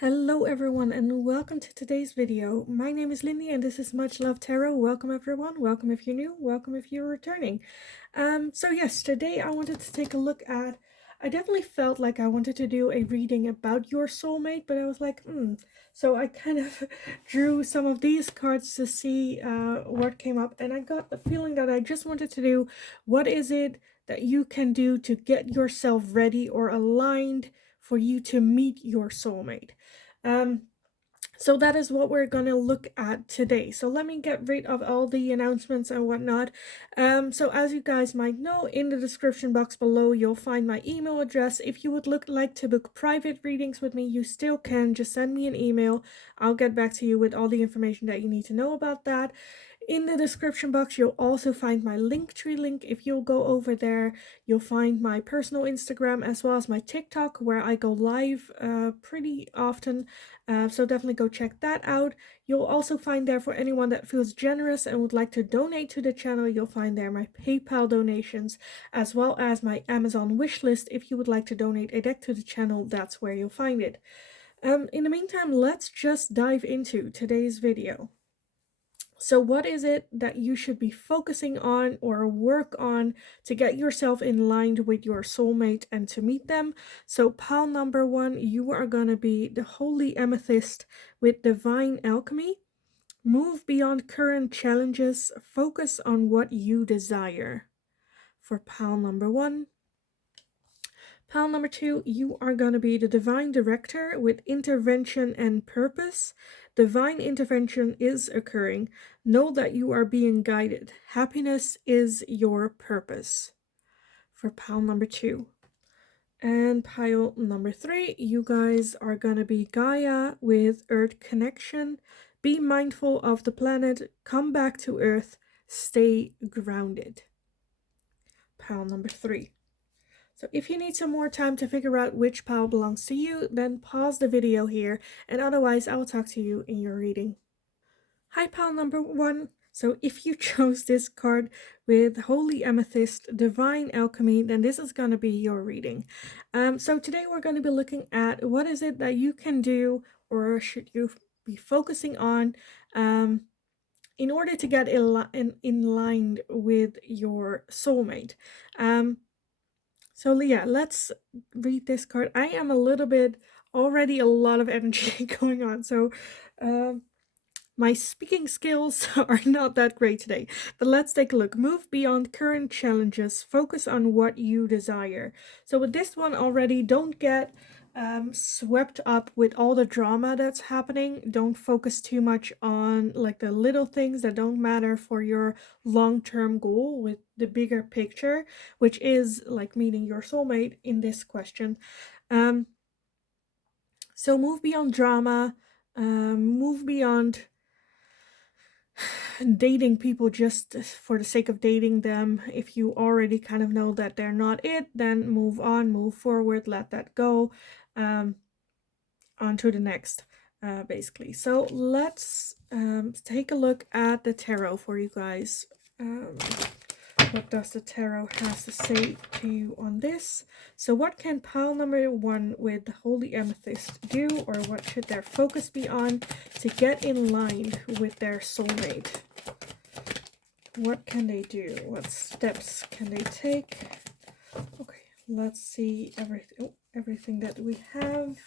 Hello everyone and welcome to today's video. My name is Lindy and this is Much Love Tarot. Welcome everyone. Welcome if you're new. Welcome if you're returning. So yes, today I wanted to take a look at, I definitely felt like I wanted to do a reading about your soulmate, but I was like, So I kind of drew some of these cards to see what came up, and I got the feeling that I just wanted to do, what is it that you can do to get yourself ready or aligned for you to meet your soulmate. Um, so that is what we're going to look at today. So let me get rid of all the announcements and whatnot. So as you guys might know, in the description box below, you'll find my email address. If you would like to book private readings with me, you still can. Just send me an email. I'll get back to you with all the information that you need to know about that. In the description box, you'll also find my Linktree link. If you'll go over there, you'll find my personal Instagram as well as my TikTok, where I go live pretty often. So definitely go check that out. You'll also find there, for anyone that feels generous and would like to donate to the channel, you'll find there my PayPal donations as well as my Amazon wishlist. If you would like to donate a deck to the channel, that's where you'll find it. In the meantime, let's just dive into today's video. So what is it that you should be focusing on or work on to get yourself in line with your soulmate and to meet them? So pile number 1, you are going to be the Holy Amethyst with Divine Alchemy. Move beyond current challenges. Focus on what you desire. For pile number 1. Pile number 2, you are going to be the Divine Director with Intervention and Purpose. Divine intervention is occurring. Know that you are being guided. Happiness is your purpose. For pile number 2. And pile number 3, you guys are going to be Gaia with Earth Connection. Be mindful of the planet. Come back to Earth. Stay grounded. Pile number 3. So if you need some more time to figure out which pile belongs to you, then pause the video here, and otherwise I will talk to you in your reading. Hi pile number 1. So if you chose this card with Holy Amethyst, Divine Alchemy, then this is going to be your reading. So today we're going to be looking at what is it that you can do, or should you be focusing on, in order to get in line with your soulmate. So yeah, let's read this card. I am a little bit, already a lot of energy going on, so my speaking skills are not that great today. But let's take a look. Move beyond current challenges. Focus on what you desire. So with this one already, don't get swept up with all the drama that's happening. Don't focus too much on like the little things that don't matter for your long-term goal, with the bigger picture, which is like meeting your soulmate in this question. So move beyond drama, move beyond dating people just for the sake of dating them. If you already kind of know that they're not it, then move on, move forward, let that go. On to the next, basically. So let's take a look at the tarot for you guys. What does the tarot has to say to you on this? So what can pile number 1 with the Holy Amethyst do, or what should their focus be on to get in line with their soulmate? What can they do? What steps can they take? Okay, let's see everything that we have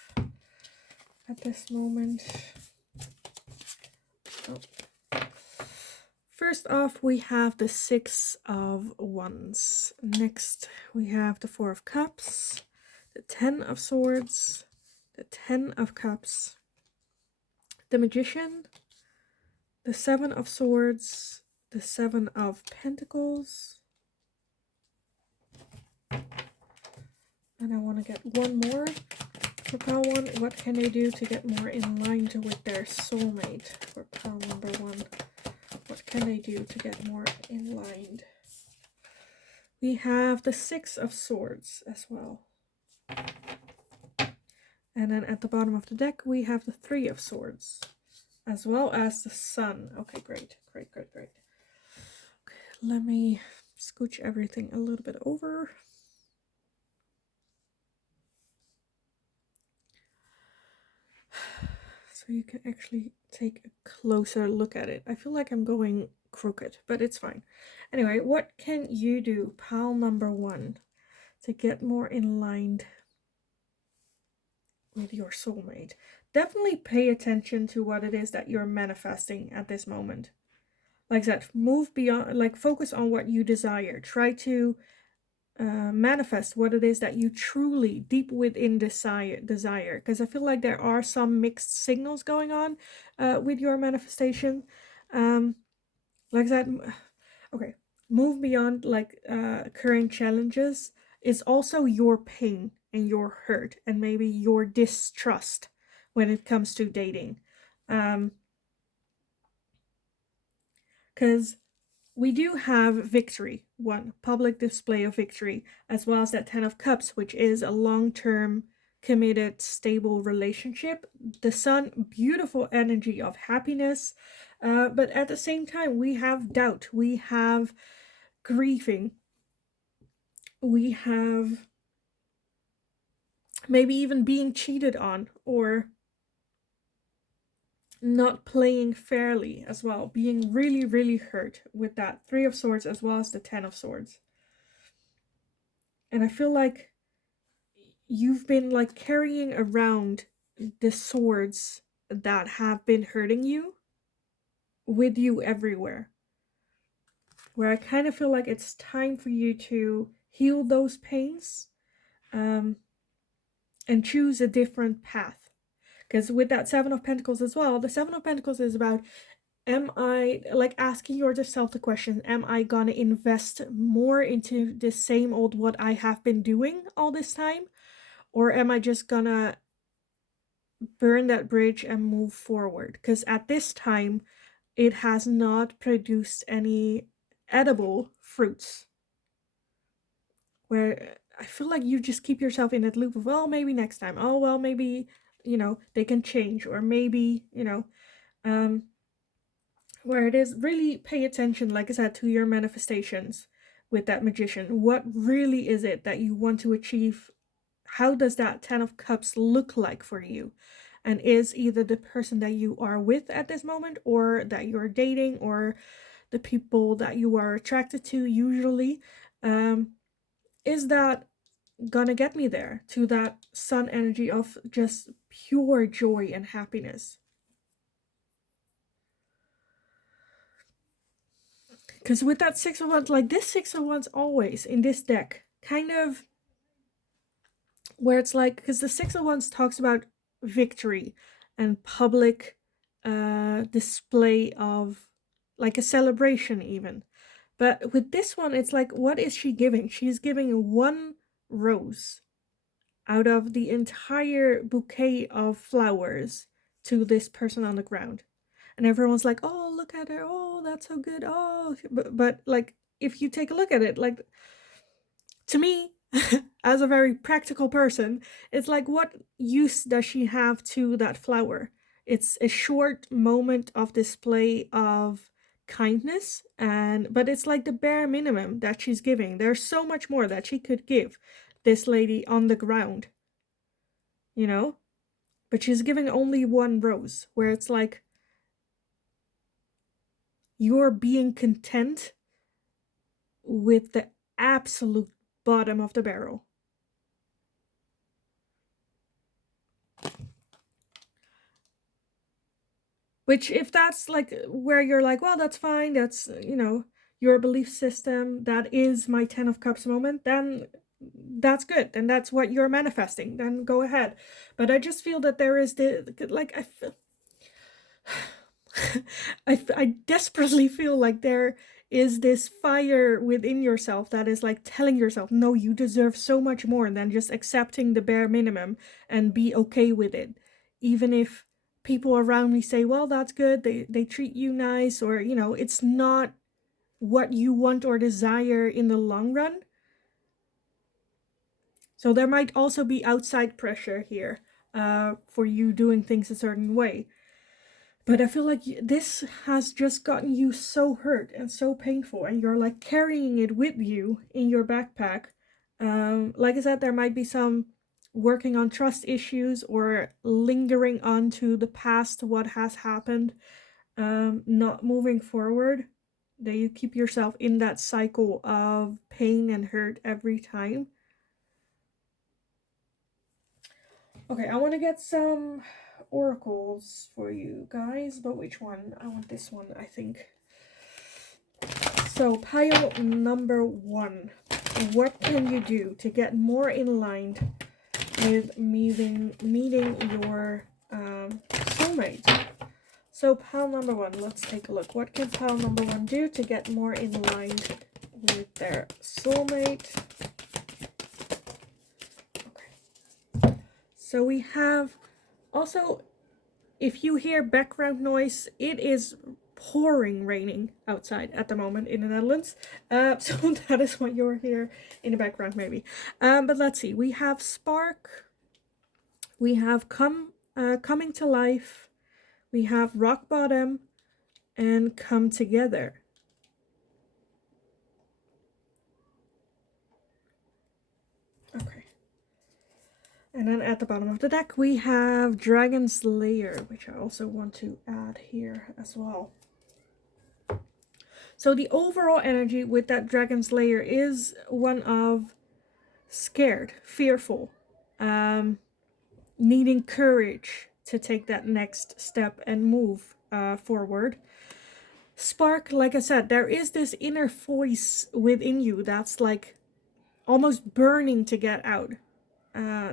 at this moment. First off, we have the 6 of Wands. Next, we have the 4 of Cups, the 10 of Swords, the 10 of Cups, the Magician, the 7 of Swords, the 7 of Pentacles. And I want to get one more for pile 1. What can they do to get more in line with their soulmate? For pile number 1. What can they do to get more in line? We have the 6 of Swords as well. And then at the bottom of the deck, we have the 3 of Swords, as well as the Sun. Okay, great. Okay, let me scooch everything a little bit over. so you can actually take a closer look at it. I feel like I'm going crooked, but it's fine. Anyway, what can you do, pile number 1, to get more in line with your soulmate? Definitely pay attention to what it is that you're manifesting at this moment. Like that, move beyond, like focus on what you desire. Try to manifest what it is that you truly deep within desire, because I feel like there are some mixed signals going on with your manifestation. Like that, okay, move beyond like current challenges is also your pain and your hurt and maybe your distrust when it comes to dating, because we do have victory, one public display of victory, as well as that 10 of Cups, which is a long-term, committed, stable relationship. The Sun, beautiful energy of happiness, but at the same time, we have doubt, we have grieving, we have maybe even being cheated on, or not playing fairly as well, being really, really hurt with that 3 of Swords as well as the 10 of Swords. And I feel like you've been like carrying around the swords that have been hurting you with you everywhere. Where I kind of feel like it's time for you to heal those pains, and choose a different path. Because with that 7 of Pentacles as well, the 7 of Pentacles is about, am I, like, asking yourself the question, am I gonna invest more into the same old what I have been doing all this time? Or am I just gonna burn that bridge and move forward? Because at this time, it has not produced any edible fruits. Where I feel like you just keep yourself in that loop of, well, maybe next time. Oh, well, maybe, you know, they can change. Or maybe, you know, where it is really pay attention, like I said, to your manifestations with that Magician. What really is it that you want to achieve? How does that 10 of Cups look like for you? And is either the person that you are with at this moment, or that you're dating, or the people that you are attracted to usually, is that gonna get me there to that Sun energy of just pure joy and happiness? Because with that 6 of Wands, like this 6 of Wands always in this deck, kind of where it's like, because the 6 of Wands talks about victory and public display of, like, a celebration even. But with this one, it's like, what is she giving? She's giving 1 rose out of the entire bouquet of flowers to this person on the ground. And everyone's like, oh, look at her. Oh, that's so good. Oh, but like, if you take a look at it, like, to me, as a very practical person, it's like, what use does she have to that flower? It's a short moment of display of kindness, but it's like the bare minimum that she's giving. There's so much more that she could give this lady on the ground, you know? But she's giving only 1 rose, where it's like, you're being content with the absolute bottom of the barrel. Which, if that's like where you're like, well, that's fine, that's, you know, your belief system, that is my 10 of Cups moment, then that's good. Then that's what you're manifesting. Then go ahead. But I just feel that there is the, like, I feel, I desperately feel like there is this fire within yourself that is like telling yourself, no, you deserve so much more than just accepting the bare minimum and be okay with it. Even if people around me say, well, that's good, they treat you nice, or, you know, it's not what you want or desire in the long run. So there might also be outside pressure here for you doing things a certain way. But I feel like this has just gotten you so hurt and so painful, and you're like carrying it with you in your backpack. Like I said, there might be some working on trust issues or lingering on to the past, what has happened, not moving forward, that you keep yourself in that cycle of pain and hurt every time. Okay, I want to get some oracles for you guys, but which one? I want this one, I think. So, pile number 1. What can you do to get more in line with meeting your soulmate? So, pile number 1, let's take a look. What can pile number 1 do to get more in line with their soulmate? Okay. So we have also, if you hear background noise, it is pouring raining outside at the moment in the Netherlands. So that is what you're here in the background maybe. But let's see. We have spark. We have coming to life. We have rock bottom and come together. Okay. And then at the bottom of the deck, we have Dragon's Lair, which I also want to add here as well. So the overall energy with that Dragon's Lair is one of scared, fearful, needing courage to take that next step and move forward. Spark, like I said, there is this inner voice within you that's like almost burning to get out.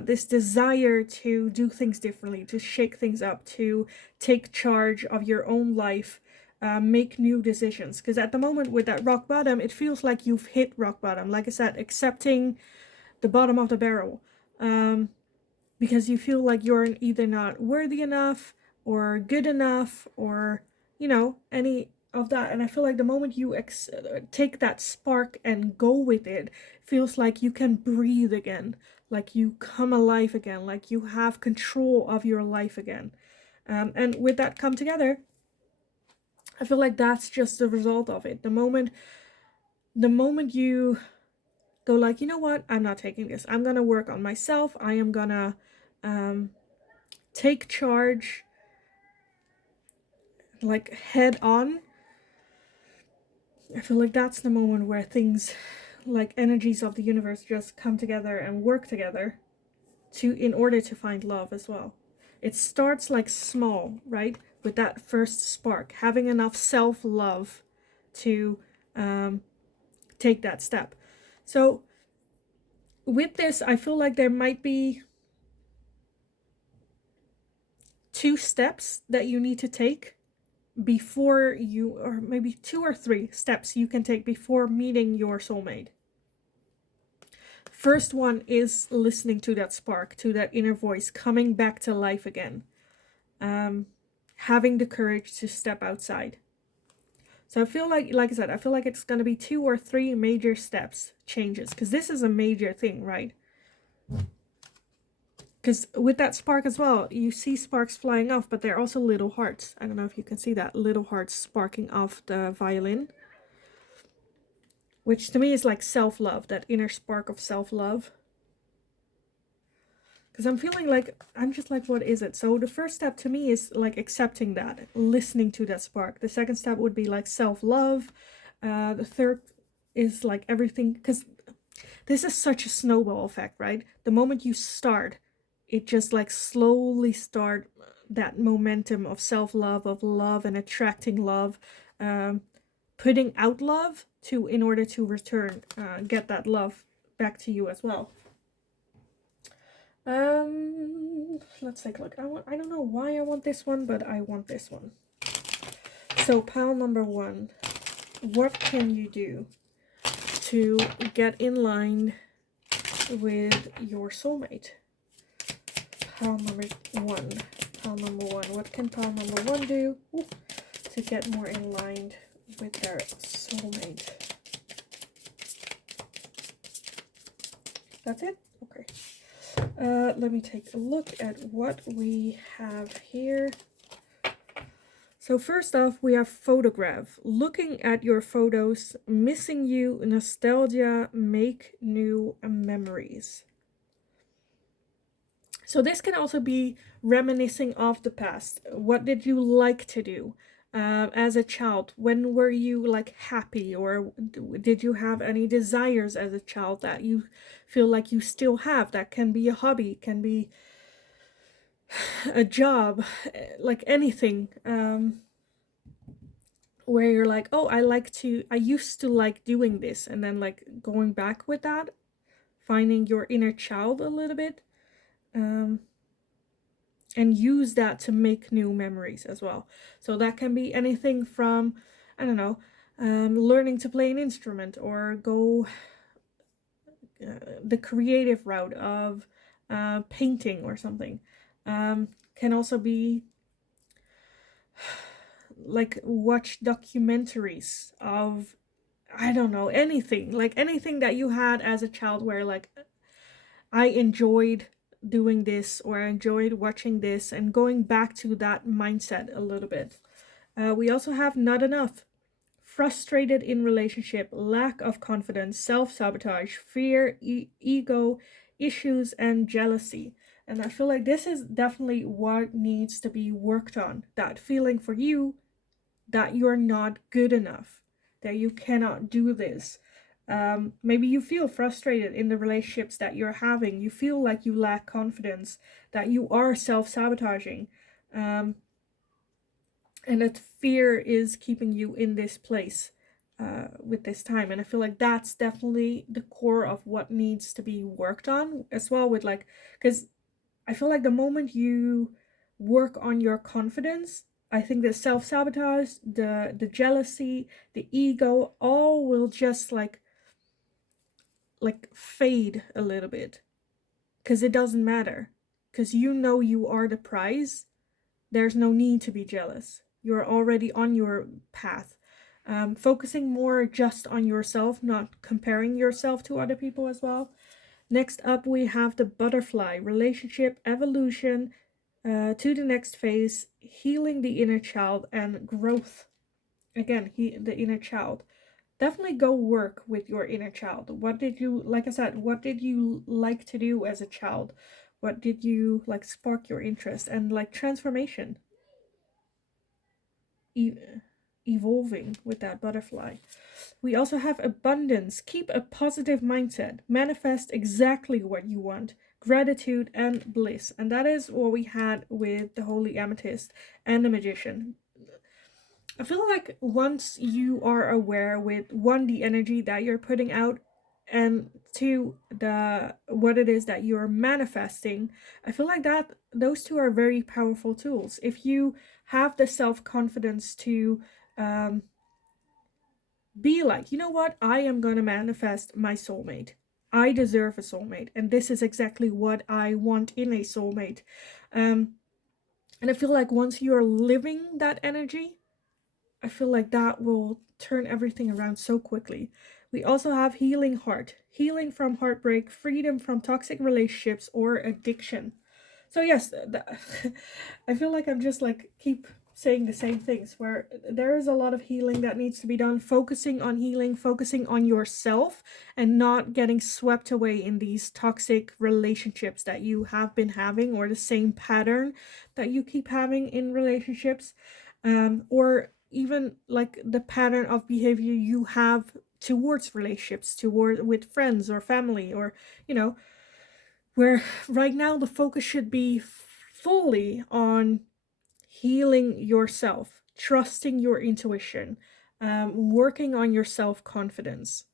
This desire to do things differently, to shake things up, to take charge of your own life, make new decisions. Because at the moment with that rock bottom, it feels like you've hit rock bottom. Like I said, accepting the bottom of the barrel. Because you feel like you're either not worthy enough or good enough or, you know, any of that. And I feel like the moment you take that spark and go with it, feels like you can breathe again, like you come alive again, like you have control of your life again. And with that come together, I feel like that's just the result of it. The moment you go like, you know what, I'm not taking this. I'm gonna work on myself. I am gonna take charge, like head on. I feel like that's the moment where things, like energies of the universe, just come together and work together in order to find love as well. It starts like small, right? With that first spark, having enough self-love to take that step. So with this, I feel like there might be 2 steps that you need to take before you, or maybe 2 or 3 steps you can take before meeting your soulmate. First one is listening to that spark, to that inner voice, coming back to life again. Having the courage to step outside. So I feel like I said, I feel like it's going to be 2 or 3 major steps, changes, because this is a major thing, right? Because with that spark as well, you see sparks flying off, but they're also little hearts. I don't know if you can see that, little hearts sparking off the violin. Which to me is like self-love, that inner spark of self-love. Because I'm feeling like, I'm just like, what is it? So the first step to me is like accepting that, listening to that spark. The second step would be like self-love. The third is like everything, because this is such a snowball effect, right? The moment you start, it just like slowly start that momentum of self-love, of love and attracting love, putting out love in order to return, get that love back to you as well. Let's take a look. I don't know why I want this one, but I want this one. So pile number 1, what can you do to get in line with your soulmate? Pile number 1. Pile number 1. What can pile number 1 do to get more in line with their soulmate? That's it? Okay. Let me take a look at what we have here. So first off, we have photograph. Looking at your photos, missing you, nostalgia, make new memories. So this can also be reminiscing of the past. What did you like to do as a child? When were you like happy, or did you have any desires as a child that you feel like you still have? That can be a hobby, can be a job, like anything. Where you're like, oh, I used to like doing this, and then like going back with that, finding your inner child a little bit. And use that to make new memories as well. So that can be anything from, I don't know, learning to play an instrument, or go the creative route of painting or something. Can also be like watch documentaries of, I don't know, anything, like anything that you had as a child where like I enjoyed doing this, or I enjoyed watching this, and going back to that mindset a little bit. We also have not enough, frustrated in relationship, lack of confidence, self-sabotage, fear, ego issues, and jealousy. And I feel like this is definitely what needs to be worked on. That feeling for you that you're not good enough, that you cannot do this. Maybe you feel frustrated in the relationships that you're having. You feel like you lack confidence, that you are self-sabotaging. And that fear is keeping you in this place with this time. And I feel like that's definitely the core of what needs to be worked on as well, with like, because I feel like the moment you work on your confidence, I think the self-sabotage, the jealousy, the ego, all will just like fade a little bit, because it doesn't matter, because you know you are the prize. There's no need to be jealous. You're already on your path. Focusing more just on yourself, not comparing yourself to other people as well. Next up, we have the butterfly, relationship, evolution, to the next phase, healing the inner child, and growth. Again, the inner child. Definitely go work with your inner child. What did you, like I said, what did you like to do as a child? What did you like spark your interest, and like transformation, evolving with that butterfly. We also have abundance. Keep a positive mindset. Manifest exactly what you want. Gratitude and bliss. And that is what we had with the Holy Amethyst and the Magician. I feel like once you are aware with one, the energy that you're putting out, and two, the what it is that you're manifesting, I feel like that those two are very powerful tools. If you have the self-confidence to be like, you know what, I am gonna manifest my soulmate. I deserve a soulmate, and this is exactly what I want in a soulmate. And I feel like once you're living that energy, I feel like that will turn everything around so quickly. We also have healing heart, healing from heartbreak, freedom from toxic relationships or addiction. So yes, I feel like I'm just like keep saying the same things, where there is a lot of healing that needs to be done, focusing on healing, focusing on yourself, and not getting swept away in these toxic relationships that you have been having, or the same pattern that you keep having in relationships, or even like the pattern of behavior you have towards relationships, toward with friends or family, or you know, where right now the focus should be fully on healing yourself, trusting your intuition, working on your self-confidence,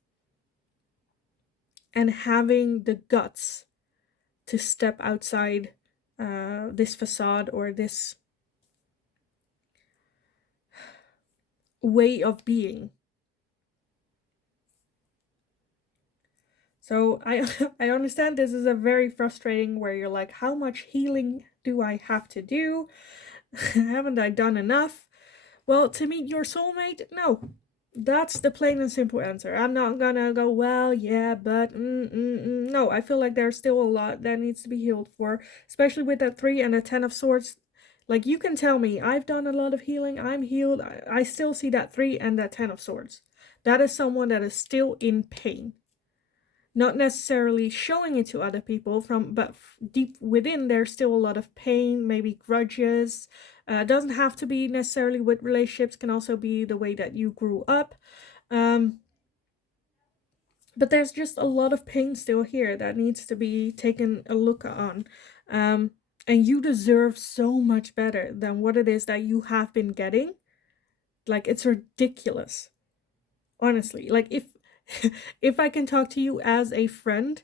and having the guts to step outside this facade, or this way of being. So I understand this is a very frustrating, where you're like, how much healing do I have to do? Haven't I done enough? Well, to meet your soulmate, no. That's the plain and simple answer. I'm not gonna go, well, yeah, but no. I feel like there's still a lot that needs to be healed for, especially with that 3 and a 10 of swords. Like, you can tell me I've done a lot of healing, I'm healed. I still see that 3 and that 10 of swords. That is someone that is still in pain. not necessarily showing it to other people but deep within there's still a lot of pain, maybe grudges. Doesn't have to be necessarily with relationships, can also be the way that you grew up. But there's just a lot of pain still here that needs to be taken a look on. And you deserve so much better than what it is that you have been getting. Like, it's ridiculous. Honestly, like, if I can talk to you as a friend,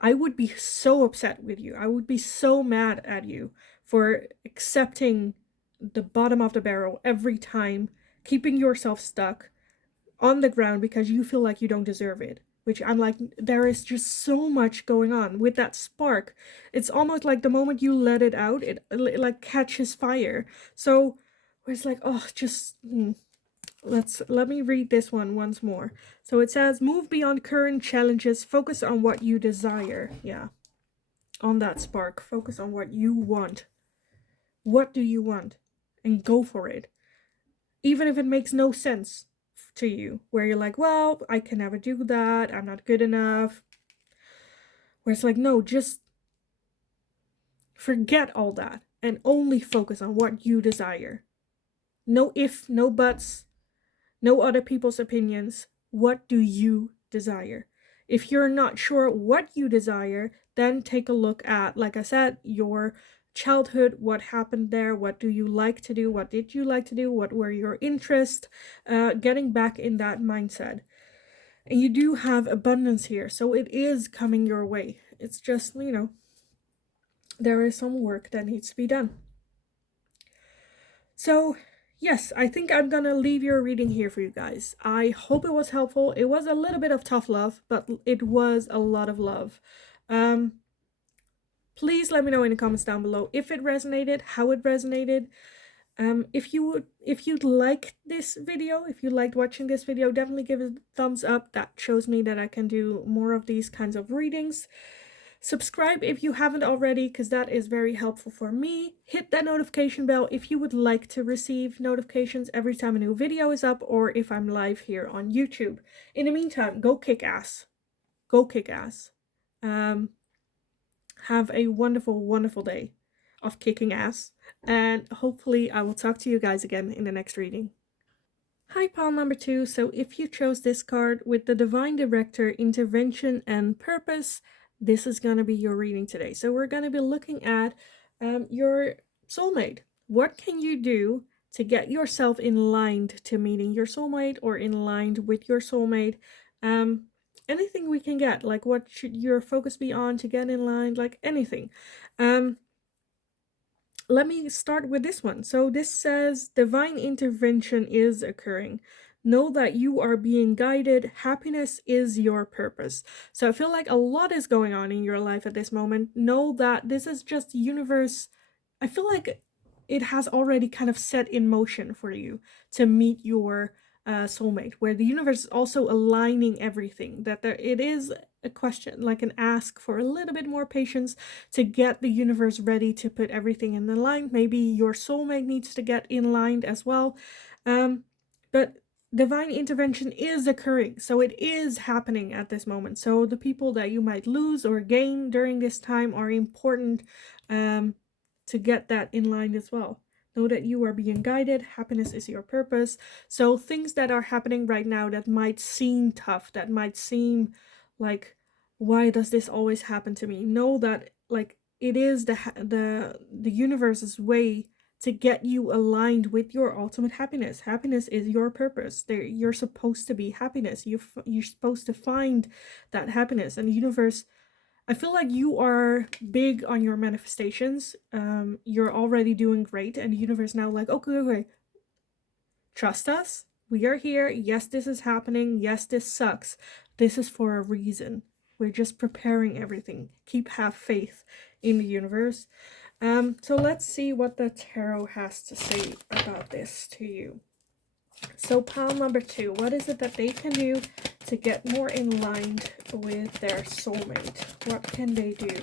I would be so upset with you. I would be so mad at you for accepting the bottom of the barrel every time, keeping yourself stuck on the ground because you feel like you don't deserve it. Which I'm like, there is just so much going on with that spark. It's almost like the moment you let it out, it like catches fire. So it's like, oh, just let me read this one once more. So it says, move beyond current challenges, focus on what you desire. Yeah, on that spark, focus on what you want. What do you want? And go for it. Even if it makes no sense to you, where you're like, well, I can never do that, I'm not good enough. Where it's like, no, just forget all that and only focus on what you desire. No if, no buts, no other people's opinions. What do you desire? If you're not sure what you desire, then take a look at, like I said, your childhood, what happened there, what do you like to do, what did you like to do, what were your interests, getting back in that mindset. And you do have abundance here, so it is coming your way. It's just, there is some work that needs to be done. So yes, I think I'm gonna leave your reading here for you guys. I hope it was helpful. It was a little bit of tough love, but it was a lot of love. Please let me know in the comments down below if it resonated, how it resonated. If you'd like this video, if you liked watching this video, definitely give it a thumbs up. That shows me that I can do more of these kinds of readings. Subscribe if you haven't already, because that is very helpful for me. Hit that notification bell if you would like to receive notifications every time a new video is up or if I'm live here on YouTube. In the meantime, go kick ass. Go kick ass. Have a wonderful, wonderful day of kicking ass. And hopefully I will talk to you guys again in the next reading. Hi, pile number 2. So if you chose this card with the Divine Director, Intervention and Purpose, this is going to be your reading today. So we're going to be looking at your soulmate. What can you do to get yourself in line to meeting your soulmate or in line with your soulmate? Anything we can get, like what should your focus be on to get in line, like anything. Let me start with this one. So this says, divine intervention is occurring. Know that you are being guided. Happiness is your purpose. So I feel like a lot is going on in your life at this moment. Know that this is just the universe. I feel like it has already kind of set in motion for you to meet your soulmate, where the universe is also aligning everything, that it is a question, like an ask for a little bit more patience to get the universe ready to put everything in the line. Maybe your soulmate needs to get in line as well. But divine intervention is occurring, so it is happening at this moment. So the people that you might lose or gain during this time are important to get that in line as well. Know that you are being guided. Happiness is your purpose. So things that are happening right now that might seem tough, that might seem like, why does this always happen to me? Know that, like, it is the universe's way to get you aligned with your ultimate happiness. Happiness is your purpose. You're supposed to be happiness. You're supposed to find that happiness, and the universe, I feel like you are big on your manifestations. You're already doing great, and the universe now like, okay, trust us. We are here. Yes, this is happening. Yes, this sucks. This is for a reason. We're just preparing everything. Have faith in the universe. So let's see what the tarot has to say about this to you. So pile number 2, what is it that they can do to get more in line with their soulmate? What can they do?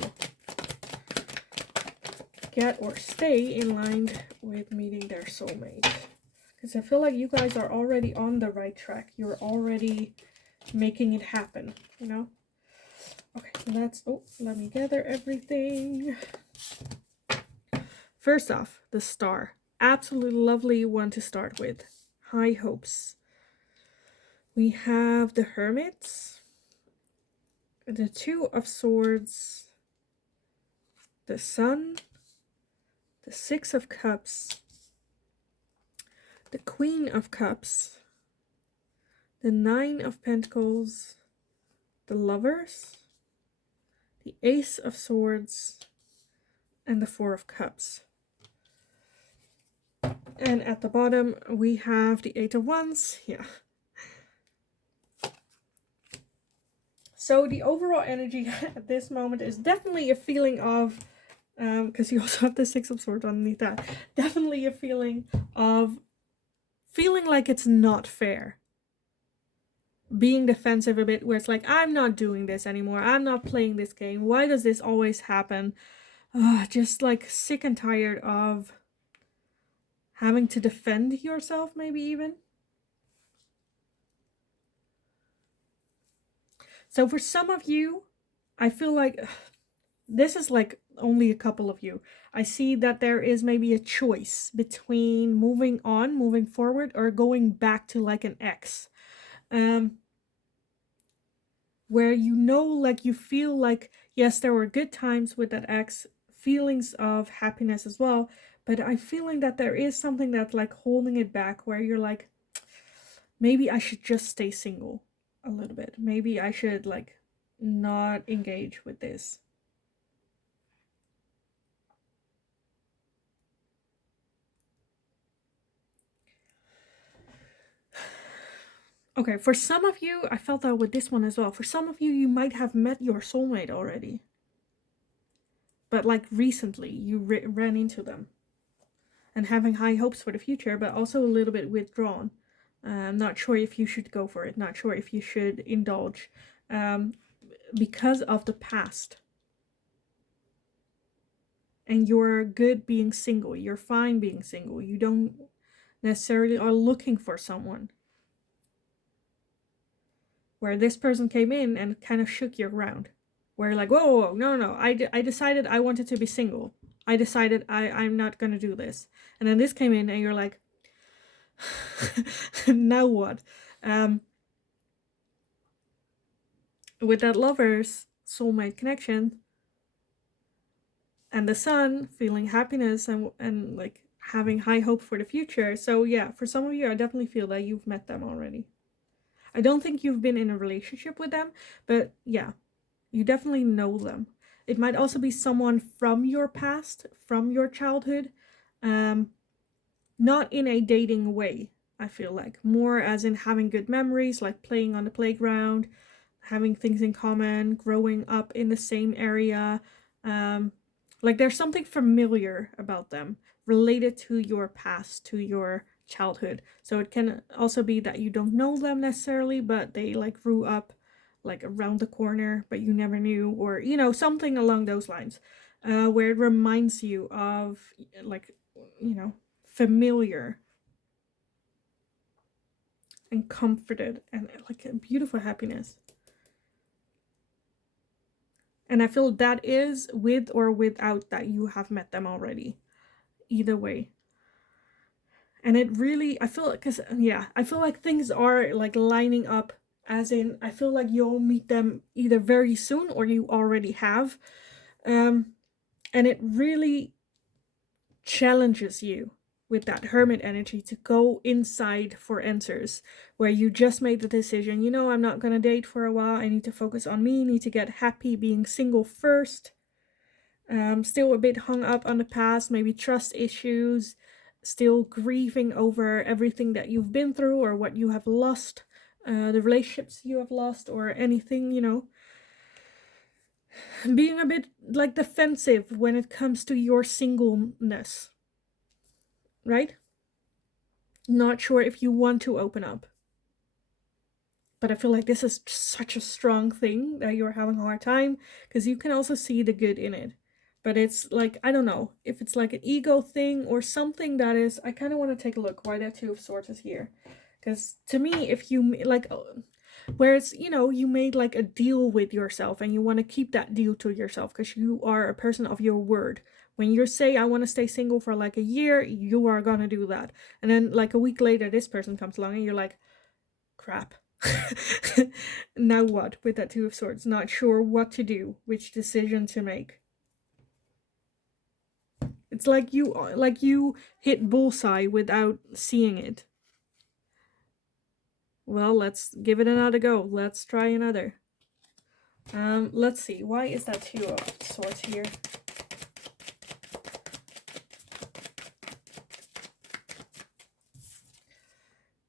Get or stay in line with meeting their soulmate. Because I feel like you guys are already on the right track. You're already making it happen, you know? Okay, let me gather everything. First off, the Star. Absolutely lovely one to start with. High hopes. We have the Hermits, the Two of Swords, the Sun, the Six of Cups, the Queen of Cups, the Nine of Pentacles, the Lovers, the Ace of Swords, and the Four of Cups. And at the bottom, we have the Eight of Wands. Yeah. So the overall energy at this moment is definitely a feeling of, because you also have the Six of Swords underneath that, definitely a feeling of feeling like it's not fair. Being defensive a bit, where it's like, I'm not doing this anymore. I'm not playing this game. Why does this always happen? Just like sick and tired of having to defend yourself, maybe even. So for some of you, I feel like this is like only a couple of you. I see that there is maybe a choice between moving on, moving forward, or going back to like an ex. Where you know, like you feel like, yes, there were good times with that ex, feelings of happiness as well, but I'm feeling that there is something that's like holding it back, where you're like, maybe I should just stay single a little bit. Maybe I should like not engage with this. Okay, for some of you, I felt that with this one as well. For some of you, you might have met your soulmate already. But like recently, you ran into them. And having high hopes for the future, but also a little bit withdrawn. Not sure if you should go for it. Not sure if you should indulge. Because of the past. And you're good being single. You're fine being single. You don't necessarily are looking for someone. Where this person came in and kind of shook your ground. Where you're like, whoa, whoa, whoa, no, I decided I wanted to be single. I decided I'm not going to do this. And then this came in and you're like, now what? With that Lovers soulmate connection and the Sun feeling happiness and like having high hope for the future. So yeah, for some of you, I definitely feel that you've met them already. I don't think you've been in a relationship with them, but yeah, you definitely know them. It might also be someone from your past, from your childhood, not in a dating way, I feel like. More as in having good memories, like playing on the playground, having things in common, growing up in the same area. Like there's something familiar about them, related to your past, to your childhood. So it can also be that you don't know them necessarily, but they like grew up like around the corner, but you never knew, or you know, something along those lines, where it reminds you of like, you know, familiar and comforted and like a beautiful happiness. And I feel that is with or without that you have met them already. Either way. And it really, I feel, because yeah, I feel like things are like lining up, as in I feel like you'll meet them either very soon or you already have. And it really challenges you with that hermit energy to go inside for answers, where you just made the decision, you know, I'm not going to date for a while. I need to focus on me, need to get happy being single first. Still a bit hung up on the past, maybe trust issues, still grieving over everything that you've been through or what you have lost, the relationships you have lost, or anything, you know. Being a bit like defensive when it comes to your singleness, right? Not sure if you want to open up. But I feel like this is such a strong thing that you're having a hard time, because you can also see the good in it. But it's like, I don't know if it's like an ego thing or something that is, I kind of want to take a look why that Two of Swords is here. Because to me, if you like, Whereas, you know, you made like a deal with yourself and you want to keep that deal to yourself because you are a person of your word. When you say, I want to stay single for like a year, you are going to do that. And then like a week later, this person comes along and you're like, crap. Now what with that Two of Swords? Not sure what to do, which decision to make. It's like you hit bullseye without seeing it. Well, let's give it another go. Let's try another. Let's see. Why is that Two of Swords here?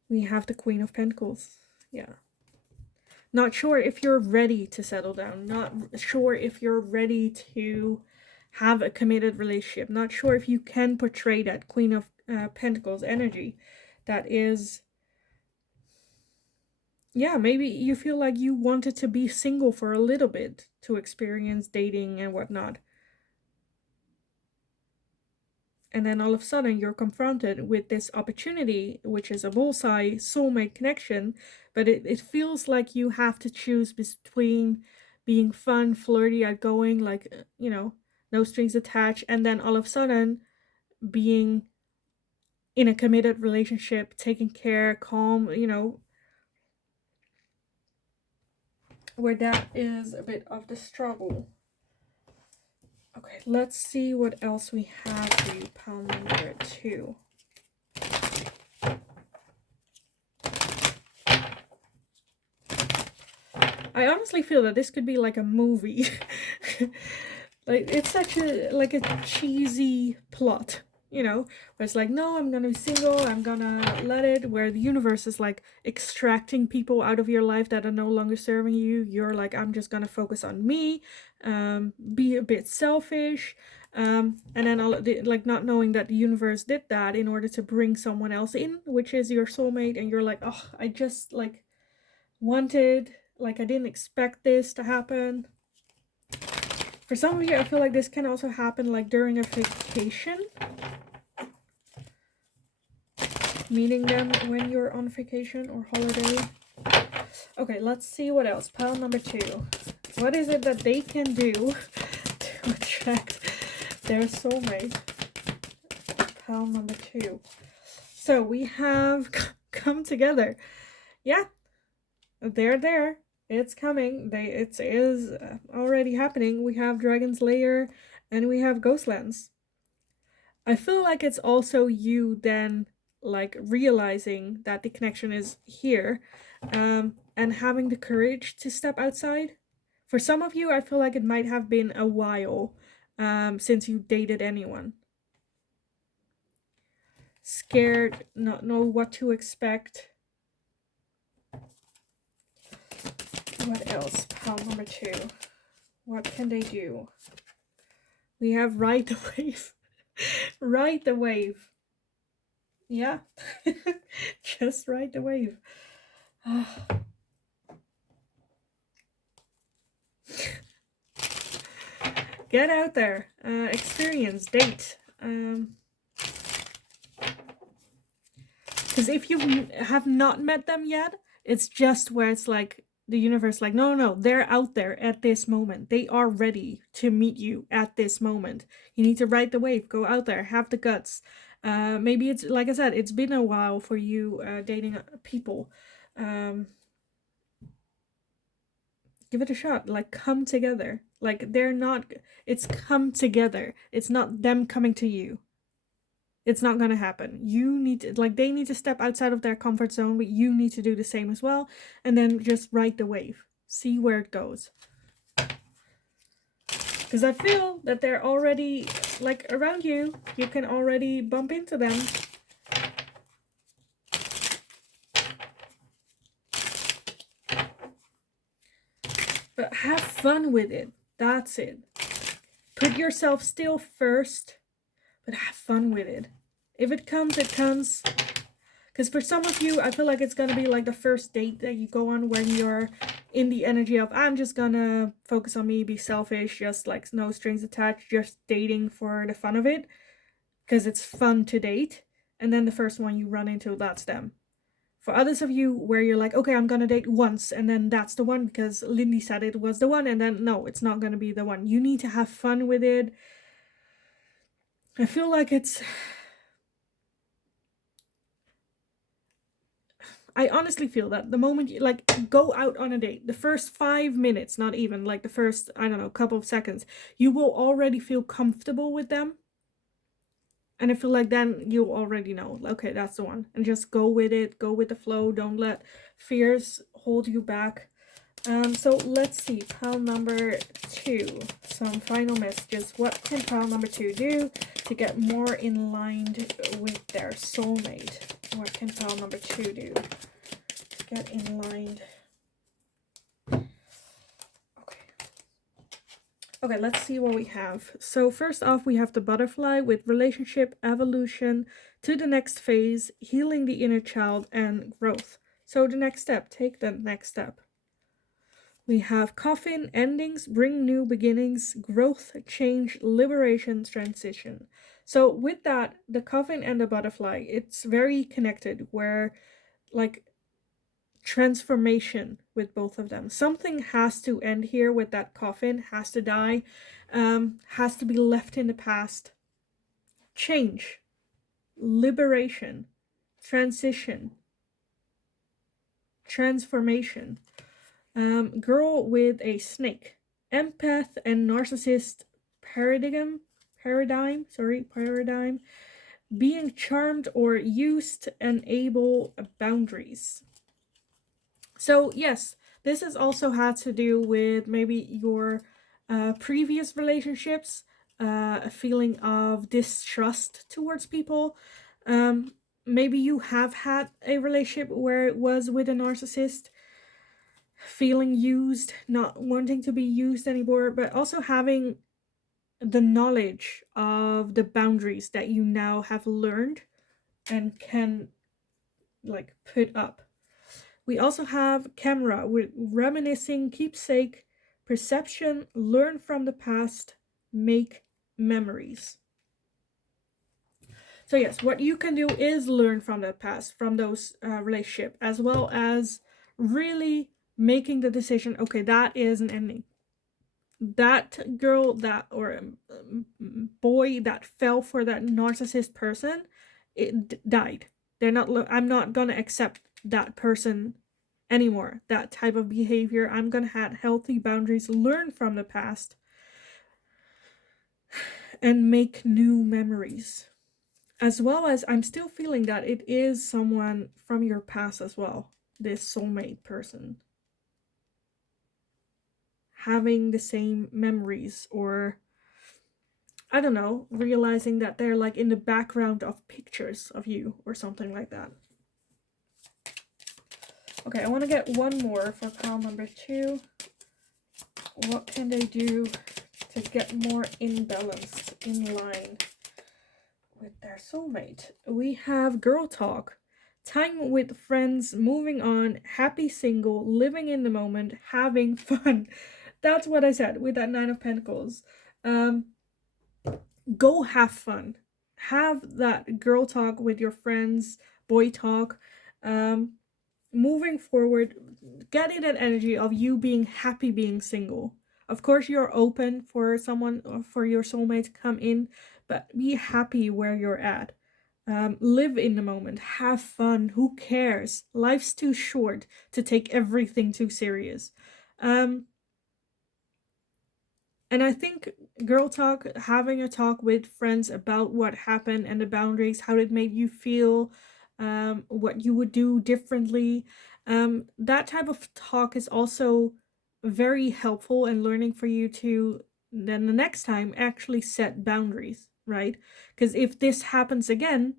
We have the Queen of Pentacles. Yeah. Not sure if you're ready to settle down. Not sure if you're ready to have a committed relationship. Not sure if you can portray that Queen of Pentacles energy. That is, yeah, maybe you feel like you wanted to be single for a little bit to experience dating and whatnot. And then all of a sudden you're confronted with this opportunity, which is a bullseye soulmate connection, but it feels like you have to choose between being fun, flirty, outgoing, like, you know, no strings attached, and then all of a sudden being in a committed relationship, taking care, calm, you know, where that is a bit of the struggle. Okay, let's see what else we have for you, pile number 2. I honestly feel that this could be like a movie. Like, it's such a, like a cheesy plot, you know, where it's like, no, I'm gonna be single, I'm gonna let it, where the universe is like extracting people out of your life that are no longer serving you. You're like, I'm just gonna focus on me, be a bit selfish, and then like not knowing that the universe did that in order to bring someone else in, which is your soulmate, and you're like, oh, I just like wanted, like I didn't expect this to happen. For some of you, I feel like this can also happen like during a vacation. Meeting them when you're on vacation or holiday. Okay, let's see what else. Pile number 2. What is it that they can do to attract their soulmate? Pile number 2. So we have come together. Yeah, they're there. It's coming. It is already happening. We have Dragon's Lair and we have Ghostlands. I feel like it's also you then like realizing that the connection is here, and having the courage to step outside. For some of you, I feel like it might have been a while since you dated anyone. Scared, not know what to expect. What else? Pile number 2. What can they do? We have ride the wave. Ride the wave. Yeah. Just ride the wave. Get out there. Experience, date. Because if you have not met them yet, it's just where it's like the universe like, no, they're out there at this moment. They are ready to meet you at this moment. You need to ride the wave. Go out there. Have the guts. Maybe it's, like I said, it's been a while for you dating people. Give it a shot. Like, come together. Like, they're not, it's come together. It's not them coming to you. It's not going to happen. You need to, like, they need to step outside of their comfort zone, but you need to do the same as well. And then just ride the wave. See where it goes. Because I feel that they're already, like, around you. You can already bump into them. But have fun with it. That's it. Put yourself still first, but have fun with it. If it comes, it comes. Because for some of you, I feel like it's going to be like the first date that you go on when you're in the energy of, I'm just going to focus on me, be selfish, just like no strings attached, just dating for the fun of it. Because it's fun to date. And then the first one you run into, that's them. For others of you where you're like, okay, I'm gonna date once and then that's the one because Lindy said it was the one, and then no, it's not gonna be the one. You need to have fun with it. I feel like I honestly feel that the moment you like go out on a date, the first 5 minutes, not even like the first, I don't know, couple of seconds, you will already feel comfortable with them. And I feel like then you already know, okay, that's the one. And just go with it, go with the flow. Don't let fears hold you back. So let's see, pile number 2. Some final messages. What can pile number 2 do to get more in line with their soulmate? What can pile number 2 do to get in line? Okay, let's see what we have. So first off, we have the butterfly with relationship, evolution, to the next phase, healing the inner child, and growth. So the next step, take the next step. We have coffin, endings, bring new beginnings, growth, change, liberation, transition. So with that, the coffin and the butterfly, it's very connected, where like transformation with both of them. Something has to end here with that coffin, has to die, has to be left in the past. Change, liberation, transition, transformation. Girl with a snake, empath and narcissist paradigm, being charmed or used, enable boundaries. So yes, this has also had to do with maybe your previous relationships, a feeling of distrust towards people. Maybe you have had a relationship where it was with a narcissist, feeling used, not wanting to be used anymore, but also having the knowledge of the boundaries that you now have learned and can like put up. We also have camera with reminiscing, keepsake, perception, learn from the past, make memories. So yes, what you can do is learn from the past, from those relationship, as well as really making the decision, okay, that is an ending. That girl that or boy that fell for that narcissist person, it died. They're not. I'm not gonna accept that person anymore. That type of behavior. I'm gonna have healthy boundaries. Learn from the past and make new memories. As well as I'm still feeling that it is someone from your past as well. This soulmate person having the same memories, or I don't know, realizing that they're like in the background of pictures of you or something like that. Okay, I want to get one more for pile number 2. What can they do to get more in balance, in line with their soulmate? We have girl talk, time with friends, moving on, happy single, living in the moment, having fun. That's what I said with that 9 of Pentacles. Go have fun. Have that girl talk with your friends, boy talk. Moving forward, getting that energy of you being happy being single. Of course, you're open for someone or for your soulmate to come in, but be happy where you're at. Live in the moment. Have fun. Who cares? Life's too short to take everything too serious. And I think girl talk, having a talk with friends about what happened and the boundaries, how it made you feel, what you would do differently, that type of talk is also very helpful and learning for you to then the next time actually set boundaries, right? Because if this happens again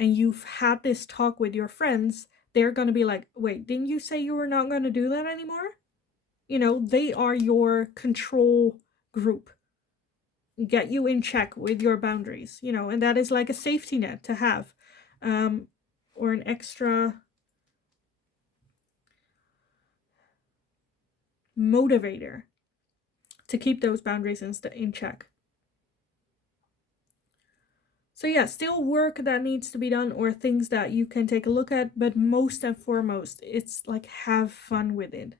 and you've had this talk with your friends, they're going to be like, wait, didn't you say you were not going to do that anymore? You know, they are your control group, get you in check with your boundaries, you know, and that is like a safety net to have, or an extra motivator to keep those boundaries in check. So yeah, still work that needs to be done or things that you can take a look at, but most and foremost, it's like have fun with it.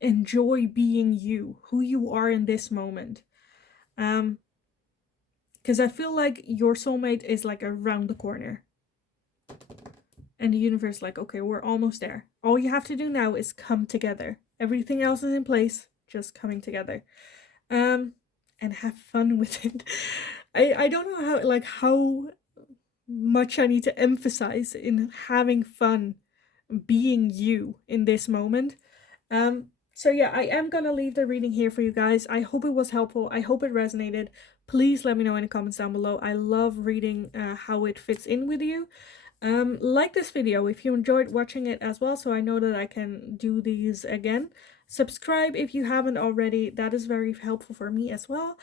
Enjoy being you, who you are in this moment. Because I feel like your soulmate is like around the corner. And the universe is like, okay, we're almost there. All you have to do now is come together. Everything else is in place, just coming together. And have fun with it. I don't know how much I need to emphasize in having fun being you in this moment. So yeah, I am gonna leave the reading here for you guys. I hope it was helpful. I hope it resonated. Please let me know in the comments down below. I love reading how it fits in with you. Like this video if you enjoyed watching it as well, so I know that I can do these again. Subscribe if you haven't already, that is very helpful for me as well.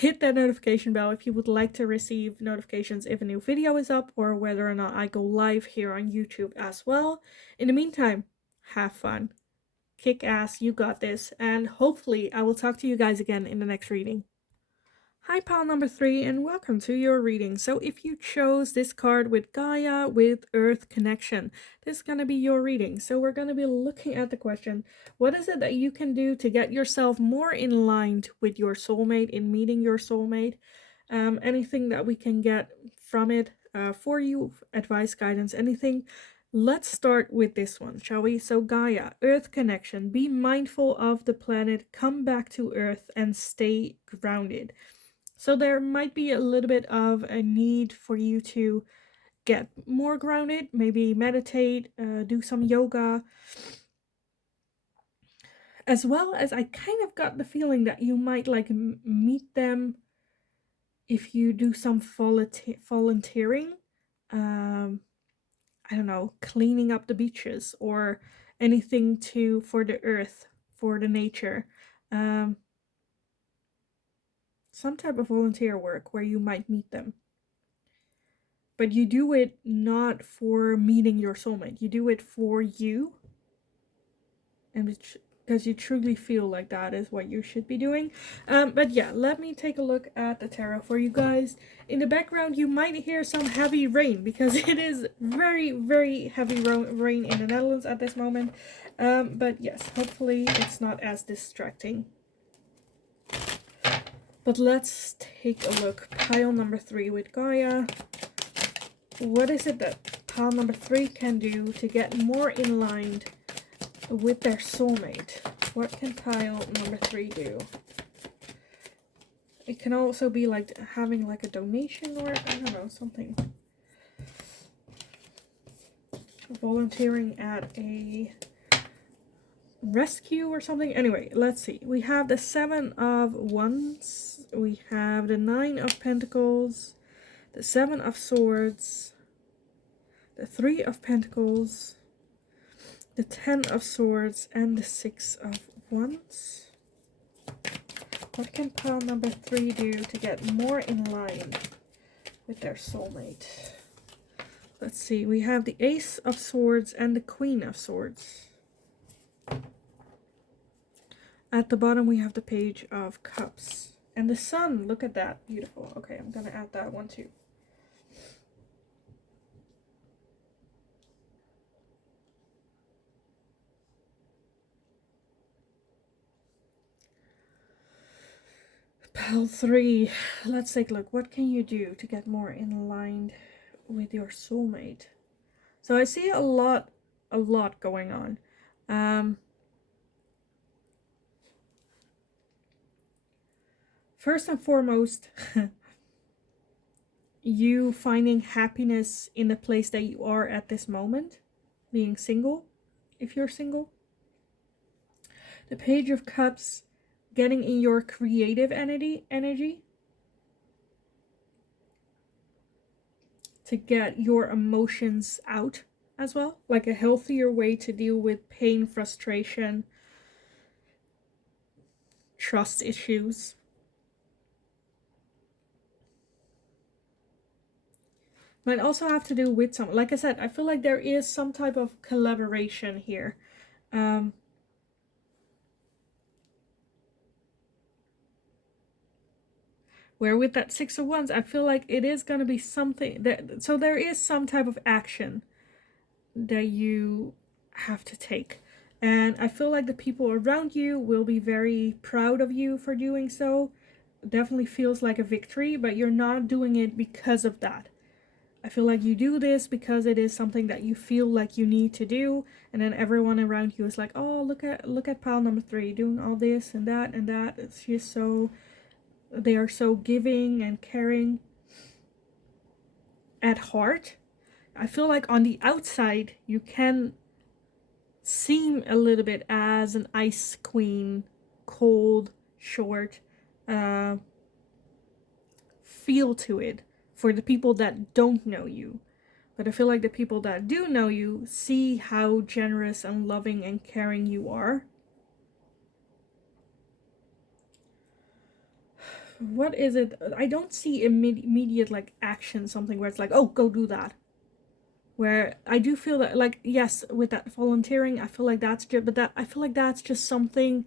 Hit that notification bell if you would like to receive notifications if a new video is up or whether or not I go live here on YouTube as well. In the meantime, have fun, kick ass, you got this, and hopefully I will talk to you guys again in the next reading. Hi pile number 3 and welcome to your reading. So if you chose this card with Gaia with Earth connection, this is going to be your reading. So we're going to be looking at the question, what is it that you can do to get yourself more in line with your soulmate, in meeting your soulmate? Anything that we can get from it for you, advice, guidance, anything. Let's start with this one, shall we? So Gaia, Earth connection, be mindful of the planet, come back to Earth and stay grounded. So there might be a little bit of a need for you to get more grounded, maybe meditate, do some yoga. As well as I kind of got the feeling that you might like meet them if you do some volunteering. I don't know, cleaning up the beaches or anything for the earth, for the nature. Some type of volunteer work where you might meet them. But you do it not for meeting your soulmate. You do it for you. And because you truly feel like that is what you should be doing. But yeah, let me take a look at the tarot for you guys. In the background, you might hear some heavy rain because it is very, very heavy rain in the Netherlands at this moment. But yes, hopefully it's not as distracting. But let's take a look. Pile number 3 with Gaia. What is it that pile number 3 can do to get more in line with their soulmate? What can pile number 3 do? It can also be like having like a donation or I don't know, something. Volunteering at a rescue or something. Anyway, let's see. We have the 7 of Wands. We have the 9 of Pentacles. The 7 of Swords. The 3 of Pentacles. The 10 of Swords. And the 6 of Wands. What can pile number 3 do to get more in line with their soulmate? Let's see. We have the Ace of Swords and the Queen of Swords. At the bottom, we have the Page of Cups. And the Sun, look at that. Beautiful. Okay, I'm going to add that one too. Pile 3. Let's take a look. What can you do to get more in line with your soulmate? So I see a lot going on. First and foremost, you finding happiness in the place that you are at this moment, being single, if you're single. The Page of Cups, getting in your creative energy to get your emotions out as well, like a healthier way to deal with pain, frustration, trust issues. Might also have to do with someone. Like I said, I feel like there is some type of collaboration here. Where with that Six of Wands, I feel like it is going to be something that, so there is some type of action that you have to take. And I feel like the people around you will be very proud of you for doing so. Definitely feels like a victory, but you're not doing it because of that. I feel like you do this because it is something that you feel like you need to do, and then everyone around you is like, "Oh, look at pile number 3 doing all this and that and that." It's just so, they are so giving and caring at heart. I feel like on the outside you can seem a little bit as an ice queen, cold, short, uh, feel to it for the people that don't know you. But I feel like the people that do know you see how generous and loving and caring you are. What is it? I don't see immediate like action, something where it's like, oh, go do that. Where I do feel that, like, yes, with that volunteering, I feel like that's just, but that I feel like that's just something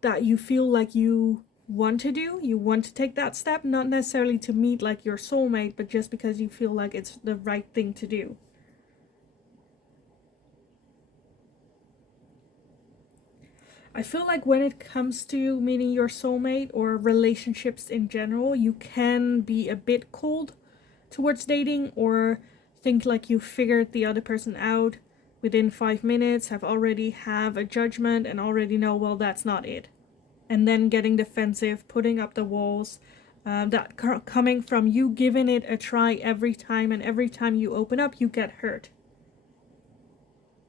that you feel like you want to do. You want to take that step, not necessarily to meet like your soulmate, but just because you feel like it's the right thing to do. I feel like when it comes to meeting your soulmate or relationships in general, you can be a bit cold towards dating, or think like you figured the other person out within 5 minutes, have a judgment and already know, well, that's not it. And then getting defensive, putting up the walls, that coming from you giving it a try every time, and every time you open up, you get hurt.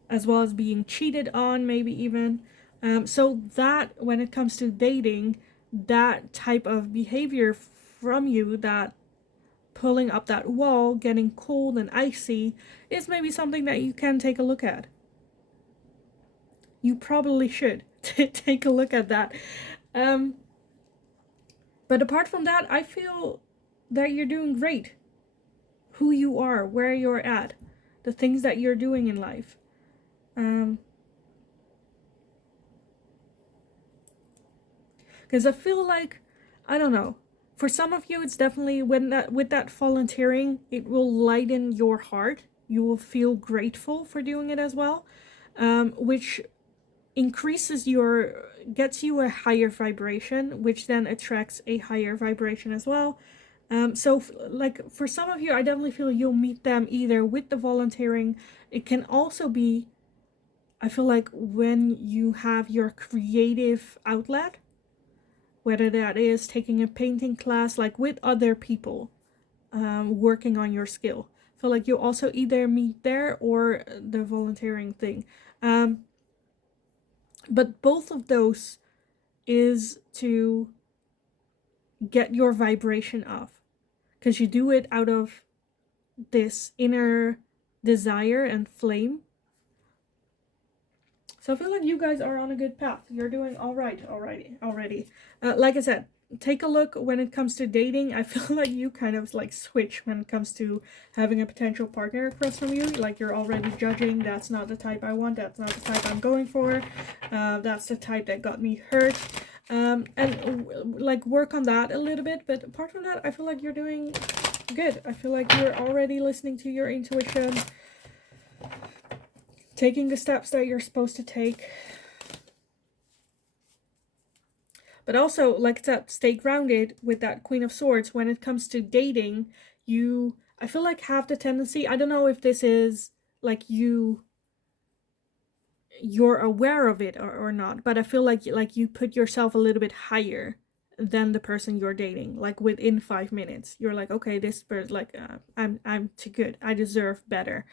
As well as being cheated on, maybe even. So that when it comes to dating, that type of behavior from you, that pulling up that wall, getting cold and icy, is maybe something that you can take a look at. You probably should take a look at that. But apart from that, I feel that you're doing great. Who you are, where you're at, the things that you're doing in life. Because I feel like, I don't know, for some of you, it's definitely when that, with that volunteering, it will lighten your heart. You will feel grateful for doing it as well, which increases gets you a higher vibration, which then attracts a higher vibration as well. So like for some of you, I definitely feel you'll meet them either with the volunteering. It can also be, I feel like, when you have your creative outlet, whether that is taking a painting class like with other people, working on your skill. I feel like you also either meet there or the volunteering thing. But both of those is to get your vibration up, because you do it out of this inner desire and flame. So I feel like you guys are on a good path. You're doing all right already. Like I said, take a look when it comes to dating. I feel like you kind of like switch when it comes to having a potential partner across from you. Like you're already judging, that's not the type I want, that's not the type I'm going for, that's the type that got me hurt. And like work on that a little bit. But apart from that, I feel like you're doing good. I feel like you're already listening to your intuition, taking the steps that you're supposed to take. But also, like that, stay grounded with that Queen of Swords. When it comes to dating, you, I feel like, have the tendency, I don't know if this is like you're aware of it or not, but I feel like you put yourself a little bit higher than the person you're dating. Like within 5 minutes, you're like, okay, this person, like, I'm too good, I deserve better.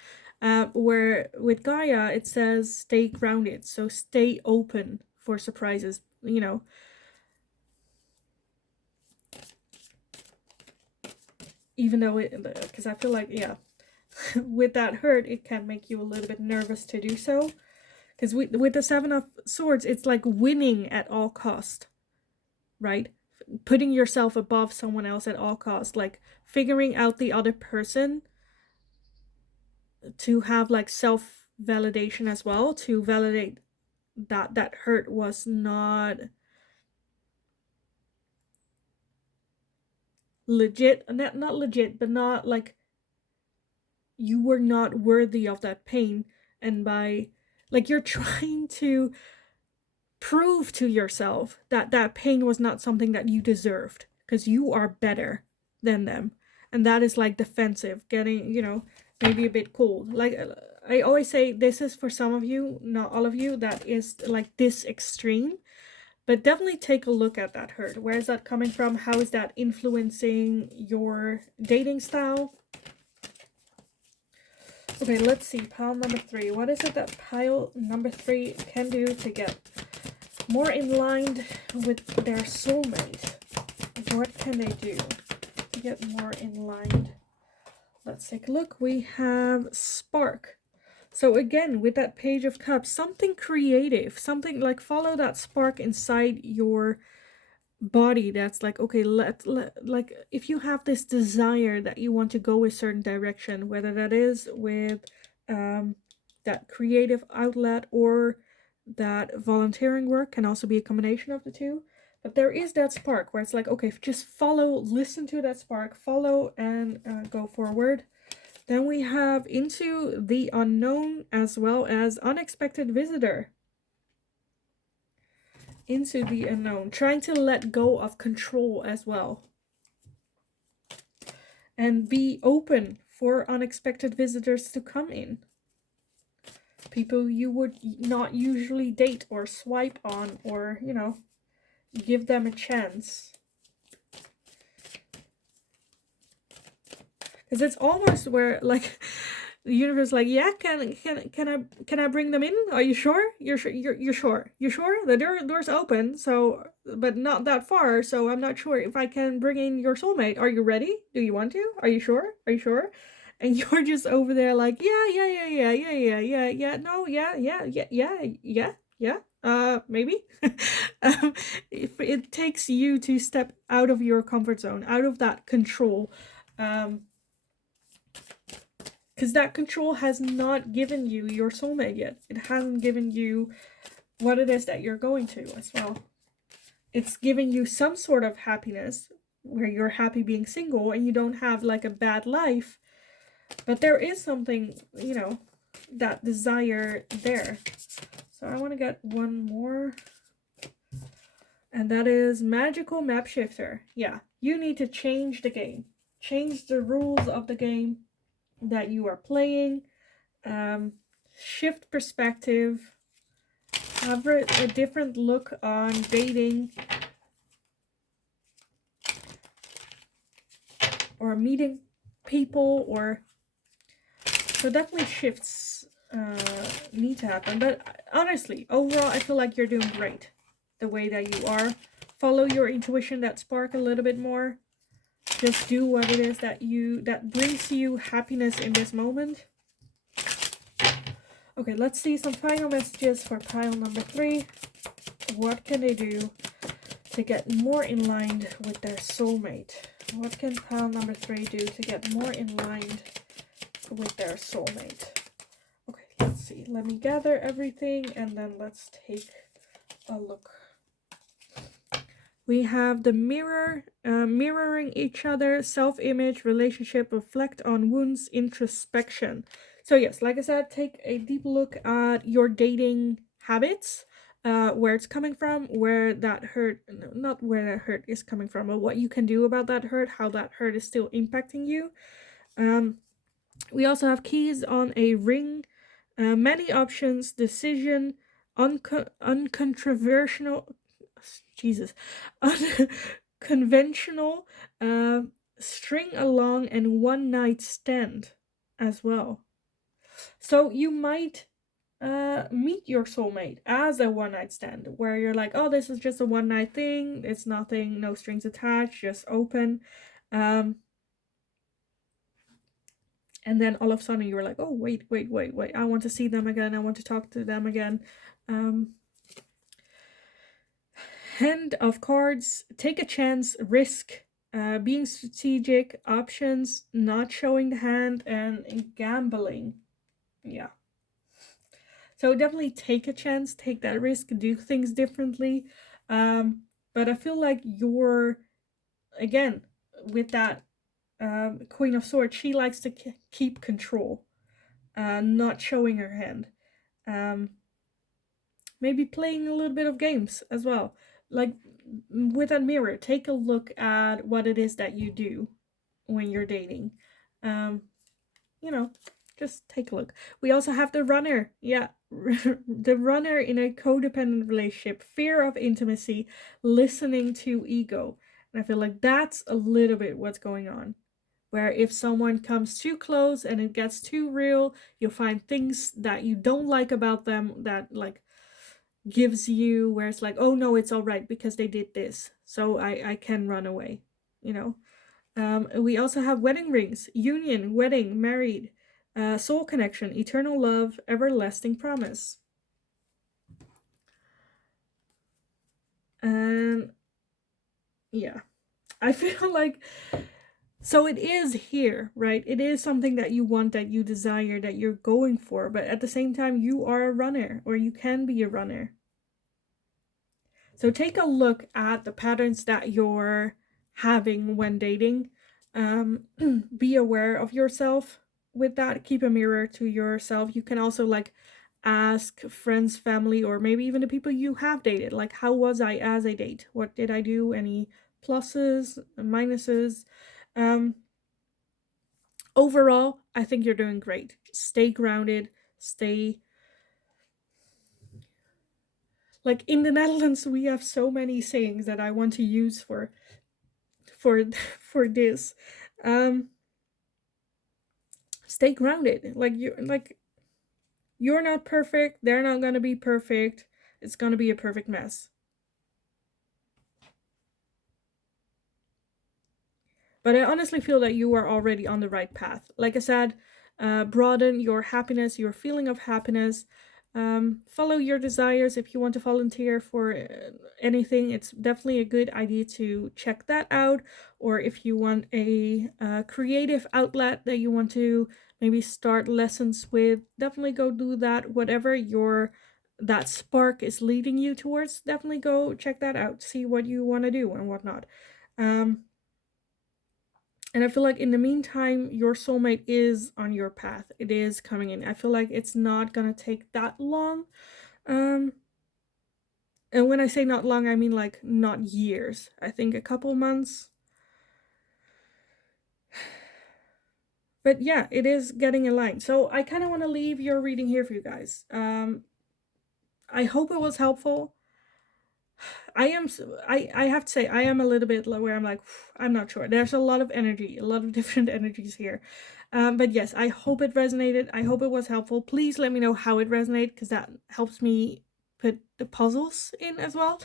Where with Gaia, it says stay grounded, so stay open for surprises, you know. Even though because I feel like, yeah, with that hurt, it can make you a little bit nervous to do so. Because with the Seven of Swords, it's like winning at all cost, right? Putting yourself above someone else at all cost, like figuring out the other person, to have like self-validation as well, to validate that hurt was not legit, not legit, but not like you were not worthy of that pain, and by like you're trying to prove to yourself that that pain was not something that you deserved because you are better than them. And that is like defensive, getting, maybe a bit cold. Like I always say, this is for some of you, not all of you, that is like this extreme. But definitely take a look at that hurt. Where is that coming from? How is that influencing your dating style? Okay, let's see. Pile number 3. What is it that pile number 3 can do to get more in line with their soulmate? What can they do to get more in line? Let's take a look. We have spark. So again, with that Page of Cups, something creative, something like follow that spark inside your body that's like, okay, like if you have this desire that you want to go a certain direction, whether that is with that creative outlet or that volunteering work, can also be a combination of the two. But there is that spark where it's like, okay, just follow, listen to that spark, follow, and go forward. Then we have into the unknown as well as unexpected visitor. Into the unknown, trying to let go of control as well. And be open for unexpected visitors to come in. People you would not usually date or swipe on, or, give them a chance. Because it's almost where, like, the universe, like, yeah, can I bring them in? Are you sure? You're sure? You're sure? You sure? The door's open, so, but not that far, so I'm not sure if I can bring in your soulmate. Are you ready? Do you want to? Are you sure? Are you sure? And you're just over there like, yeah, no, yeah, maybe. If it takes you to step out of your comfort zone, out of that control, because that control has not given you your soulmate yet. It hasn't given you what it is that you're going to as well. It's giving you some sort of happiness where you're happy being single and you don't have like a bad life. But there is something, that desire there. So I want to get one more. And that is magical map shifter. Yeah, you need to change the game. Change the rules of the game that you are playing, shift perspective, have a different look on dating or meeting people, or so definitely shifts need to happen. But honestly, overall, I feel like you're doing great the way that you are. Follow your intuition, that spark a little bit more. Just do what it is that brings you happiness in this moment. Okay, let's see some final messages for pile number 3. What can they do to get more in line with their soulmate? What can pile number 3 do to get more in line with their soulmate? Okay, let's see. Let me gather everything and then let's take a look. We have the mirror, mirroring each other, self-image, relationship, reflect on wounds, introspection. So yes, like I said, take a deep look at your dating habits, where it's coming from, where that hurt, not where that hurt is coming from, but what you can do about that hurt, how that hurt is still impacting you. We also have keys on a ring, many options, decision, uncontroversial, Jesus, unconventional, string along, and one night stand as well. So you might meet your soulmate as a one night stand, where you're like, oh, this is just a one night thing, it's nothing, no strings attached, just open. And then all of a sudden you were like, oh, wait, I want to see them again, I want to talk to them again. Hand of cards, take a chance, risk, being strategic, options, not showing the hand, and gambling. Yeah. So definitely take a chance, take that risk, do things differently. But I feel like you're, again, with that Queen of Swords, she likes to keep control, not showing her hand. Maybe playing a little bit of games as well. Like with that mirror, take a look at what it is that you do when you're dating. You know, just take a look. We also have the runner. Yeah, the runner in a codependent relationship, fear of intimacy, listening to ego. And I feel like that's a little bit what's going on. Where if someone comes too close and it gets too real, you'll find things that you don't like about them that like gives you, where it's like, oh no, it's all right because they did this, so I can run away, you know. We also have wedding rings, union, wedding, married, soul connection, eternal love, everlasting promise. And yeah, I feel like, so it is here, right? It is something that you want, that you desire, that you're going for, but at the same time, you are a runner, or you can be a runner. So take a look at the patterns that you're having when dating. Be aware of yourself with that. Keep a mirror to yourself. You can also like ask friends, family, or maybe even the people you have dated, like, how was I as a date? What did I do? Any pluses, minuses? Overall, I think you're doing great. Stay grounded, stay, like in the Netherlands we have so many sayings that I want to use for for this. Stay grounded. You're not perfect, they're not gonna be perfect. It's gonna be a perfect mess. But I honestly feel that you are already on the right path. Like I said, broaden your happiness, your feeling of happiness. Follow your desires. If you want to volunteer for anything, it's definitely a good idea to check that out. Or if you want a creative outlet that you want to maybe start lessons with, definitely go do that. Whatever that spark is leading you towards, definitely go check that out. See what you want to do and whatnot. And I feel like in the meantime, your soulmate is on your path. It is coming in. I feel like it's not gonna take that long. And when I say not long, I mean like not years. I think a couple months. But yeah, it is getting aligned. So I kind of want to leave your reading here for you guys. I hope it was helpful. I have to say, I am a little bit where I'm like, I'm not sure. There's a lot of energy, a lot of different energies here. But yes, I hope it resonated. I hope it was helpful. Please let me know how it resonated, because that helps me put the puzzles in as well.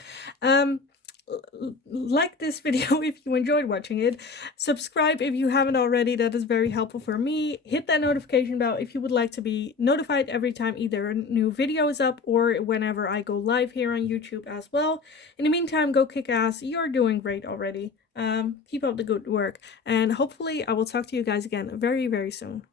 Like this video if you enjoyed watching it. Subscribe if you haven't already. That is very helpful for me. Hit that notification bell if you would like to be notified every time either a new video is up or whenever I go live here on YouTube as well. In the meantime, go kick ass. You're doing great already. Keep up the good work, and hopefully I will talk to you guys again very, very soon.